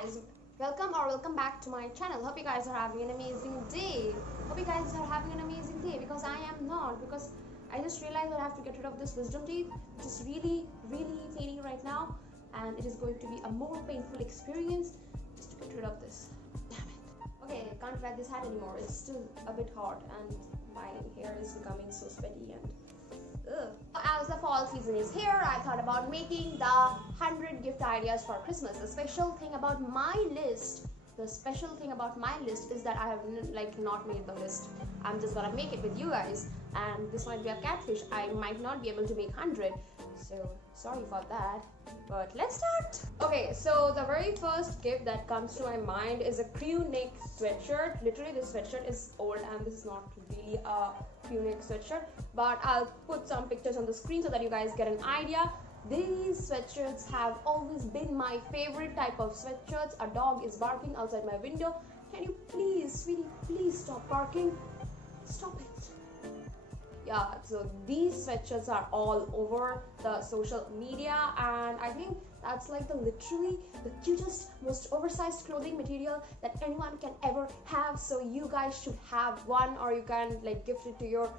guys, welcome back to my channel. Hope you guys are having an amazing day. Hope you guys are having an amazing day because I am not, because I just realized that I have to get rid of this wisdom teeth, which is really paining right now, and it is going to be a more painful experience just to get rid of this. Damn it. Okay, can't wear this hat anymore. It's still a bit hot and my hair is becoming so sweaty and ugh. As the fall season is here, I thought about making the 100 gift ideas for Christmas. The special thing about my list is that I have not made the list. I'm just gonna make it with you guys, and this might be a catfish. I might not be able to make 100, so sorry for that. But let's start. Okay, so the very first gift that comes to my mind is a crew neck sweatshirt. Literally, this sweatshirt is old, and this is not really a crew neck sweatshirt, but I'll put some pictures on the screen so that you guys get an idea. These sweatshirts have always been my favorite type of sweatshirts. A dog is barking outside my window. Can you please, sweetie, please stop barking? Stop it. Yeah, so these sweatshirts are all over the social media, and I think that's like literally the cutest, most oversized clothing material that anyone can ever have. So you guys should have one, or you can gift it to your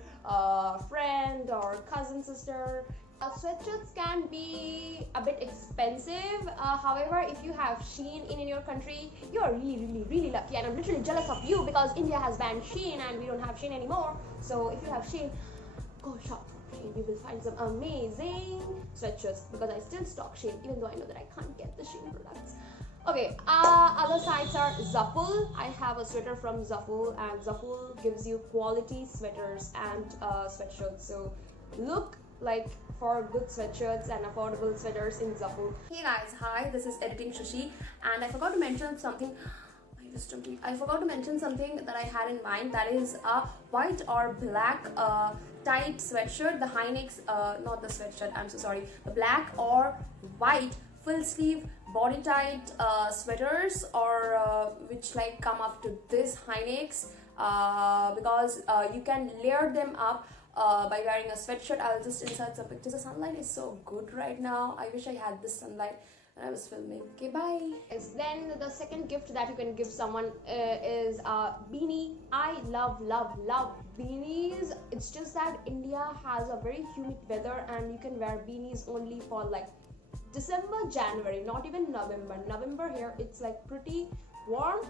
friend or cousin, sister. Sweatshirts can be a bit expensive. However, if you have Shein in your country, you are really lucky, and I'm literally jealous of you because India has banned Shein and we don't have Shein anymore. So if you have Shein, go shop for Shein. You will find some amazing sweatshirts because I still stock Shein, even though I know that I can't get the Shein products. Okay, other sites are Zaful. I have a sweater from Zaful, and Zaful gives you quality sweaters and sweatshirts. So look for good sweatshirts and affordable sweaters in Zaful. Hey guys, hi, this is Editing Shashi, and I forgot to mention something. I forgot to mention something that I had in mind, that is a white or black tight sweatshirt. The high necks, not the sweatshirt, I'm so sorry. The black or white full sleeve body tight sweaters, or which come up to this high necks, because you can layer them up by wearing a sweatshirt. I'll just insert some pictures. The sunlight is so good right now. I wish I had this sunlight when I was filming. Okay, bye. Then the second gift that you can give someone is a beanie. I love beanies. It's just that India has a very humid weather, and you can wear beanies only for December, January, not even November. November here it's pretty warm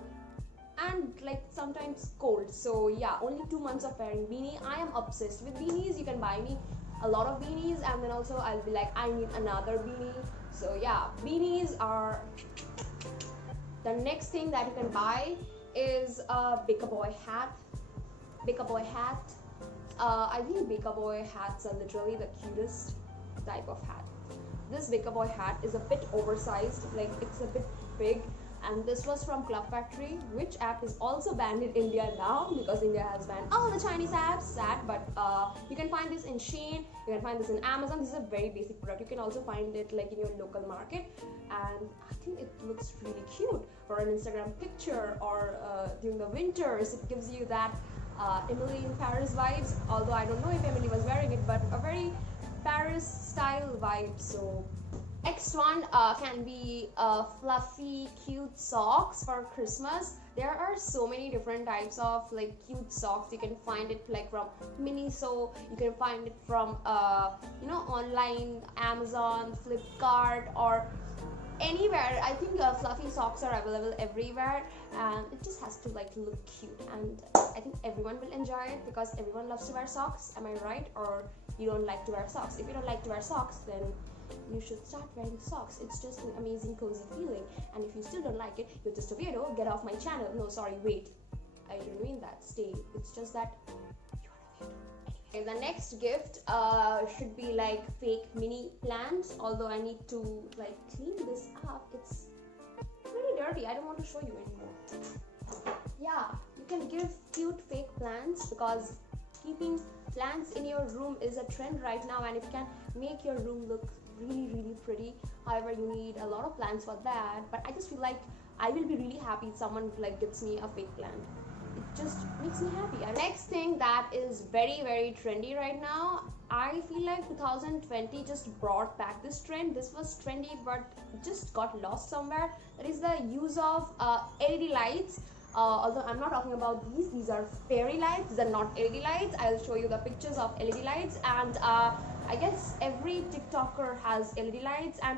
and sometimes cold. So yeah, only 2 months of wearing beanie. I am obsessed with beanies. You can buy me a lot of beanies, and then also I'll be I need another beanie. So yeah, beanies are the next thing that you can buy. Is a Baker Boy hat. I think Baker Boy hats are literally the cutest type of hat. This Baker Boy hat is a bit oversized, it's a bit big, and this was from Club Factory, which app is also banned in India now because India has banned all the Chinese apps. Sad, but you can find this in Shein, you can find this in Amazon. This is a very basic product. You can also find it in your local market, and I think it looks really cute for an Instagram picture, or during the winters. It gives you that Emily in Paris vibes, although I don't know if Emily was wearing it, but a very Paris style vibe. So next one can be fluffy cute socks for Christmas. There are so many different types of cute socks. You can find it from Miniso, you can find it from online, Amazon, Flipkart, or anywhere. I think fluffy socks are available everywhere, and it just has to look cute, and I think everyone will enjoy it because everyone loves to wear socks. Am I right? Or you don't like to wear socks? If you don't like to wear socks, then you should start wearing socks. It's just an amazing cozy feeling, and if you still don't like it, you're just a weirdo. Get off my channel. No, sorry, wait, I didn't mean that. Stay. It's just that you're a weirdo. Okay, the next gift should be fake mini plants, although I need to clean this up. It's pretty dirty. I don't want to show you anymore. Yeah, you can give cute fake plants because keeping plants in your room is a trend right now, and it can make your room look really pretty. However, you need a lot of plants for that, but I just feel I will be really happy if someone gives me a fake plant. it just makes me happy. Next thing that is very trendy right now, I feel like 2020 just brought back this trend. This was trendy but just got lost somewhere. That is the use of LED lights. Although I'm not talking about these are fairy lights, these are not LED lights. I'll show you the pictures of LED lights, and I guess every TikToker has LED lights, and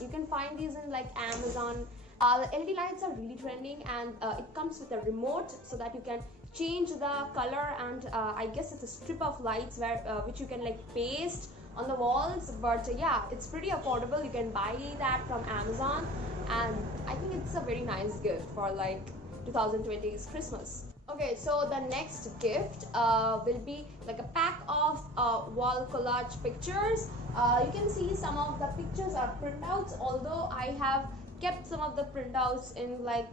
you can find these in like Amazon. The LED lights are really trending, and it comes with a remote so that you can change the color, and I guess it's a strip of lights where which you can like paste on the walls. But yeah, it's pretty affordable. You can buy that from Amazon, and I think it's a very nice gift for like 2020's Christmas. Okay, so the next gift will be like a pack of wall collage pictures. You can see some of the pictures are printouts, although I have kept some of the printouts in like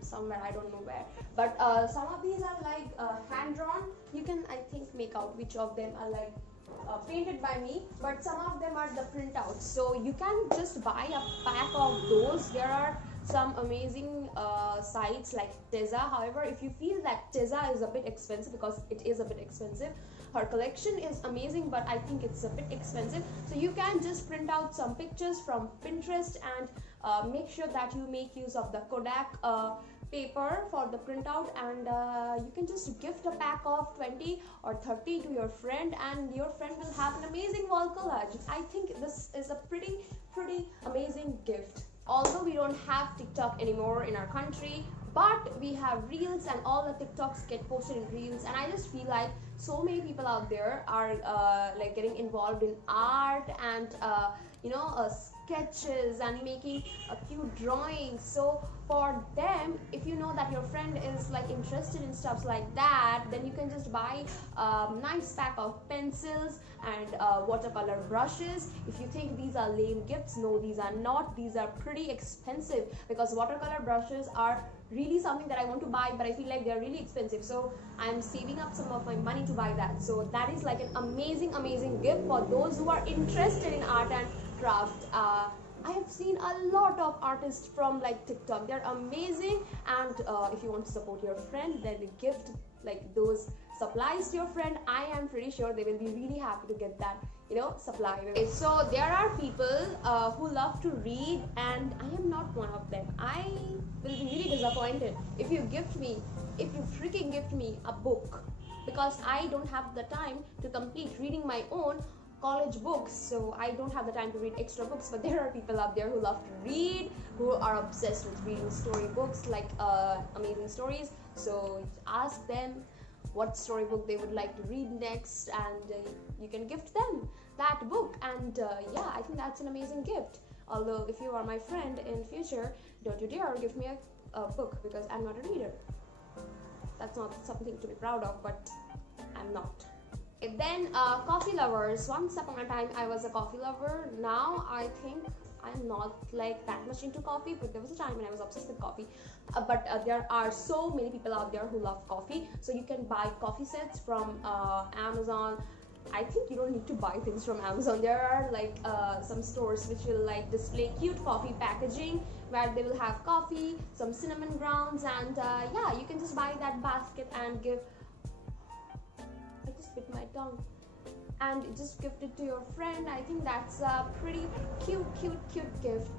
somewhere, I don't know where, but some of these are like hand drawn. You can, I think, make out which of them are like painted by me, but some of them are the printouts, so you can just buy a pack of those. There are some amazing sites like Tezza. However, if you feel that Tezza is a bit expensive, because it is a bit expensive, her collection is amazing, but I think it's a bit expensive, so you can just print out some pictures from Pinterest and make sure that you make use of the Kodak paper for the printout, and you can just gift a pack of 20 or 30 to your friend, and your friend will have an amazing wall collage. I think this is a pretty amazing gift. Although we don't have TikTok anymore in our country, but we have Reels, and all the TikToks get posted in Reels, and I just feel like so many people out there are like getting involved in art and sketches and making cute drawings. So for them, if you know that your friend is like interested in stuff like that, then you can just buy a nice pack of pencils and watercolor brushes. If you think these are lame gifts, no, these are not. These are pretty expensive, because watercolor brushes are really something that I want to buy, but I feel like they're really expensive, so I'm saving up some of my money to buy that. So that is like an amazing gift for those who are interested in art and craft. I have seen a lot of artists from like TikTok. They're amazing, and if you want to support your friend, then gift like those supplies to your friend. I am pretty sure they will be really happy to get that supply. Okay, so there are people who love to read, and I am not one of them. I will be really disappointed if you freaking gift me a book, because I don't have the time to complete reading my own college books, so I don't have the time to read extra books. But there are people out there who love to read, who are obsessed with reading storybooks, like amazing stories. So ask them what storybook they would like to read next, and you can gift them that book. And yeah, I think that's an amazing gift. Although if you are my friend in future, don't you dare give me a book, because I'm not a reader. That's not something to be proud of, but I'm not. Then coffee lovers. Once upon a time I was a coffee lover. Now I think I'm not like that much into coffee, but there was a time when I was obsessed with coffee. But there are so many people out there who love coffee, so you can buy coffee sets from Amazon. I think you don't need to buy things from Amazon. There are like some stores which will like display cute coffee packaging, where they will have coffee, some cinnamon grounds, and yeah, you can just buy that basket and give. I just bit my tongue. And just gift it to your friend. I think that's a pretty cute gift.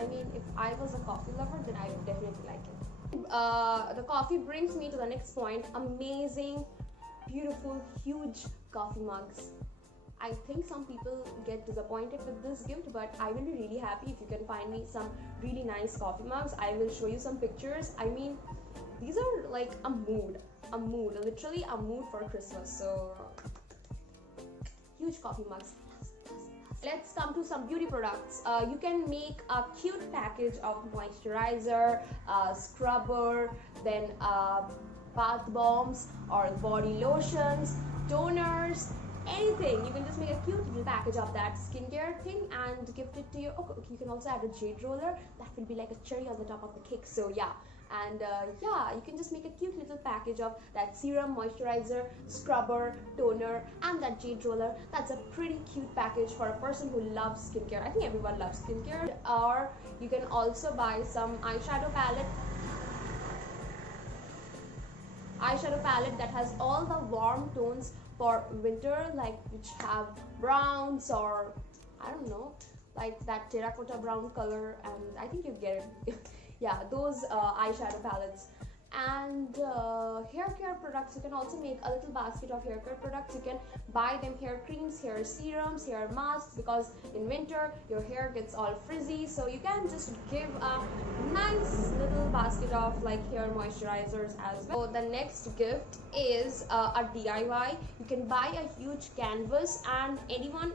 I mean, if I was a coffee lover, then I would definitely like it. The coffee brings me to the next point. Amazing, beautiful, huge coffee mugs. I think some people get disappointed with this gift, but I will be really happy if you can find me some really nice coffee mugs. I will show you some pictures. I mean, these are like a mood, literally a mood for Christmas. So huge coffee mugs. Let's come to some beauty products. You can make a cute package of moisturizer, scrubber, then bath bombs or body lotions, toners, anything. You can just make a cute little package of that skincare thing and gift it to your. Okay, you can also add a jade roller. That will be like a cherry on the top of the cake. So yeah. And yeah, you can just make a cute little package of that serum, moisturizer, scrubber, toner, and that jade roller. That's a pretty cute package for a person who loves skincare. I think everyone loves skincare. Or you can also buy some eyeshadow palette. eyeshadow palette that has all the warm tones for winter, like which have browns or I don't know, like that terracotta brown color, and I think you get it. Yeah, those eyeshadow palettes. And hair care products, you can also make a little basket of hair care products. You can buy them hair creams, hair serums, hair masks, because in winter your hair gets all frizzy, so you can just give a nice little basket of like hair moisturizers as well. So the next gift is a DIY. You can buy a huge canvas, and anyone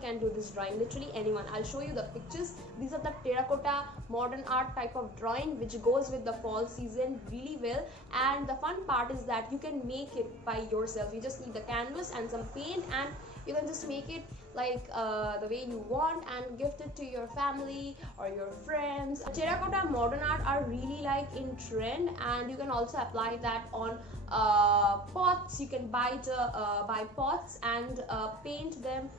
can do this drawing, literally anyone. I'll show you the pictures. These are the terracotta modern art type of drawing which goes with the fall season really well. And the fun part is that you can make it by yourself. You just need the canvas and some paint, and you can just make it like the way you want and gift it to your family or your friends. Terracotta modern art are really like in trend, and you can also apply that on pots. You can buy pots and paint them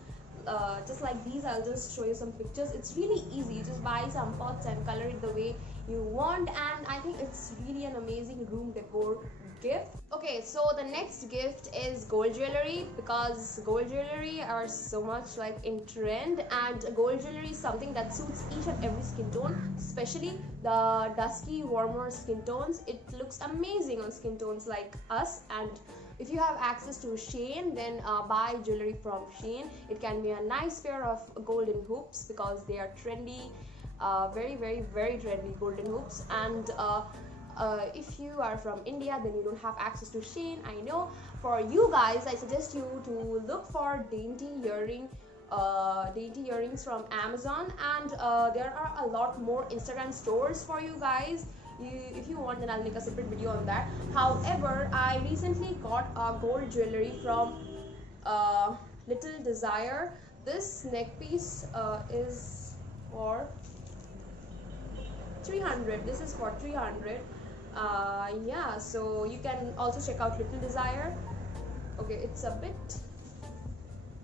just like these. I'll just show you some pictures. It's really easy. You just buy some pots and color it the way you want, and I think it's really an amazing room decor gift. Okay, so the next gift is gold jewelry, because gold jewelry are so much like in trend, and gold jewelry is something that suits each and every skin tone, especially the dusky warmer skin tones. It looks amazing on skin tones like us. And if you have access to Shein, then buy jewelry from Shein. It can be a nice pair of golden hoops, because they are trendy, very trendy golden hoops. And if you are from India, then you don't have access to Shein, I know. For you guys, I suggest you to look for dainty earrings from Amazon, and there are a lot more Instagram stores for you guys. If you want, then I'll make a separate video on that. However, I recently got a gold jewelry from Little Desire. This neck piece is for 300. This is for 300. Yeah, so you can also check out Little Desire. Okay, it's a bit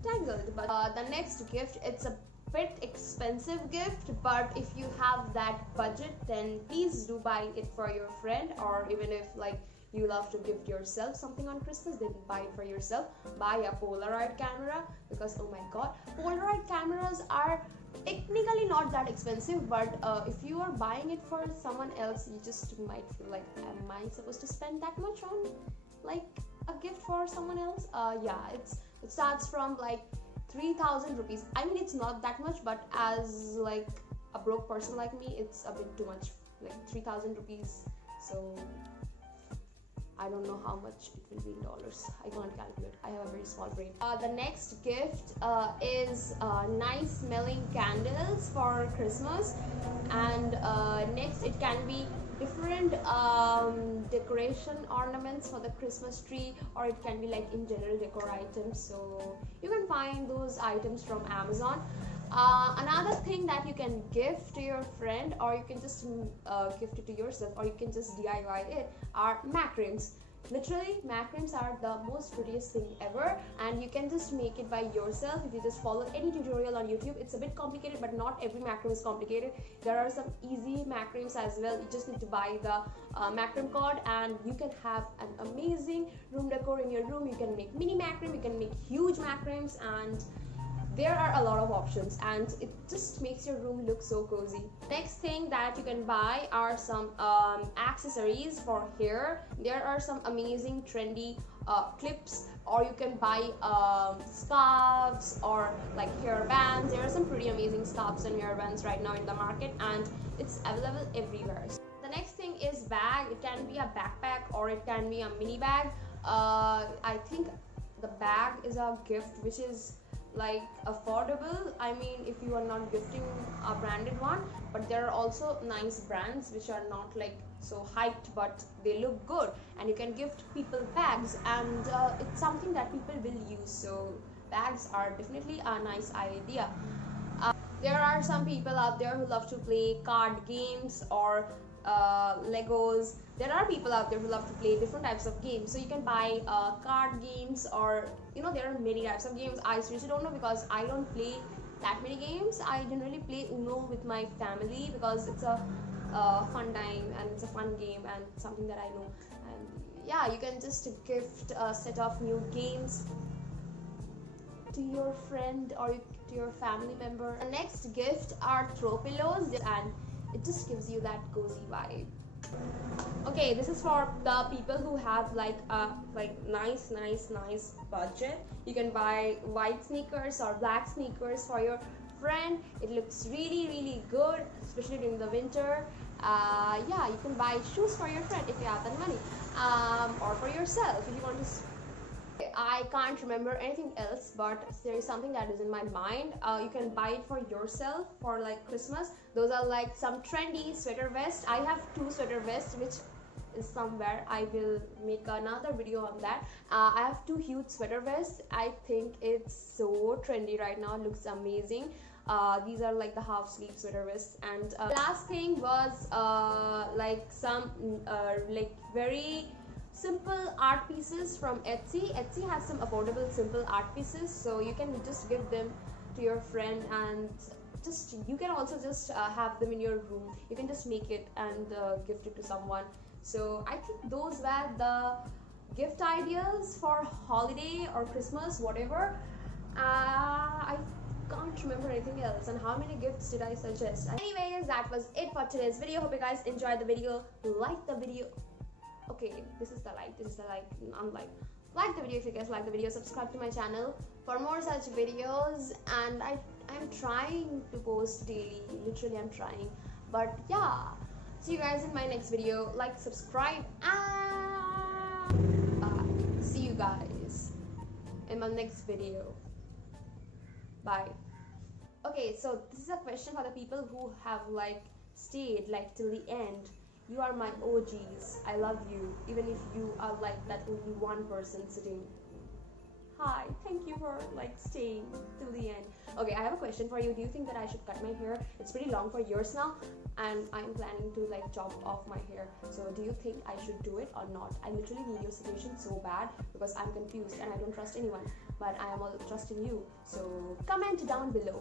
tangled, but the next gift, it's a bit expensive gift, but if you have that budget, then please do buy it for your friend. Or even if like you love to gift yourself something on Christmas, then buy it for yourself. Buy a Polaroid camera, because oh my god, Polaroid cameras are technically not that expensive, but if you are buying it for someone else, you just might feel like, am I supposed to spend that much on like a gift for someone else? Yeah, it starts from like 3,000 rupees. I mean, it's not that much, but as like a broke person like me, it's a bit too much, like 3,000 rupees. So I don't know how much it will be in dollars. I can't calculate. I have a very small brain. The next gift is nice smelling candles for Christmas. And next, it can be different decoration ornaments for the Christmas tree, or it can be like in general decor items. So you can find those items from Amazon. Another thing that you can gift to your friend, or you can just gift it to yourself, or you can just DIY it, are macrames. Literally, macrames are the most prettiest thing ever, and you can just make it by yourself if you just follow any tutorial on YouTube. It's a bit complicated, but not every macrame is complicated. There are some easy macrames as well. You just need to buy the macrame cord, and you can have an amazing room decor in your room. You can make mini macrame, you can make huge macrames, and there are a lot of options, and it just makes your room look so cozy. Next thing that you can buy are some accessories for hair. There are some amazing trendy clips, or you can buy scarves or like hair bands. There are some pretty amazing scarves and hair bands right now in the market, and it's available everywhere. The next thing is bag. It can be a backpack, or it can be a mini bag. I think the bag is a gift which is like affordable. I mean, if you are not gifting a branded one, but there are also nice brands which are not like so hyped, but they look good, and you can gift people bags, and it's something that people will use. So bags are definitely a nice idea. There are some people out there who love to play card games or Legos. There are people out there who love to play different types of games, so you can buy card games, or there are many types of games. I seriously don't know, because I don't play that many games. I generally play Uno with my family, because it's a fun time, and it's a fun game and something that I know. And yeah, you can just gift a set of new games to your friend or to your family member. The next gift are throw pillows, and it just gives you that cozy vibe. Okay, this is for the people who have like a nice budget. You can buy white sneakers or black sneakers for your friend. It looks really good, especially during the winter. Yeah, you can buy shoes for your friend if you have that money, or for yourself if you want to. I can't remember anything else, but there is something that is in my mind. You can buy it for yourself for like Christmas. Those are like some trendy sweater vests. I have 2 sweater vests, which is somewhere. I will make another video on that. I have 2 huge sweater vests. I think it's so trendy right now. It looks amazing. These are like the half sleeve sweater vests. And last thing was like some like very simple art pieces from Etsy. Etsy has some affordable simple art pieces, so you can just give them to your friend, and just you can also just have them in your room. You can just make it and gift it to someone. So I think those were the gift ideas for holiday or Christmas, whatever. I can't remember anything else. And how many gifts did I suggest? Anyways, that was it for today's video. Hope you guys enjoyed the video. Like the video. Okay, this is the like, unlike. Like the video if you guys like the video. Subscribe to my channel for more such videos, and I'm trying to post daily. Literally, I'm trying. But yeah, see you guys in my next video. Like, subscribe, and see you guys in my next video. Bye. Okay, so this is a question for the people who have like stayed like till the end. You are my OGs. I love you, even if you are like that only one person sitting. Hi, thank you for like staying till the end. Okay, I have a question for you. Do you think that I should cut my hair? It's pretty long for years now, and I'm planning to like chop off my hair. So do you think I should do it or not? I literally need your suggestion so bad because I'm confused and I don't trust anyone, but I am all trusting you. So comment down below.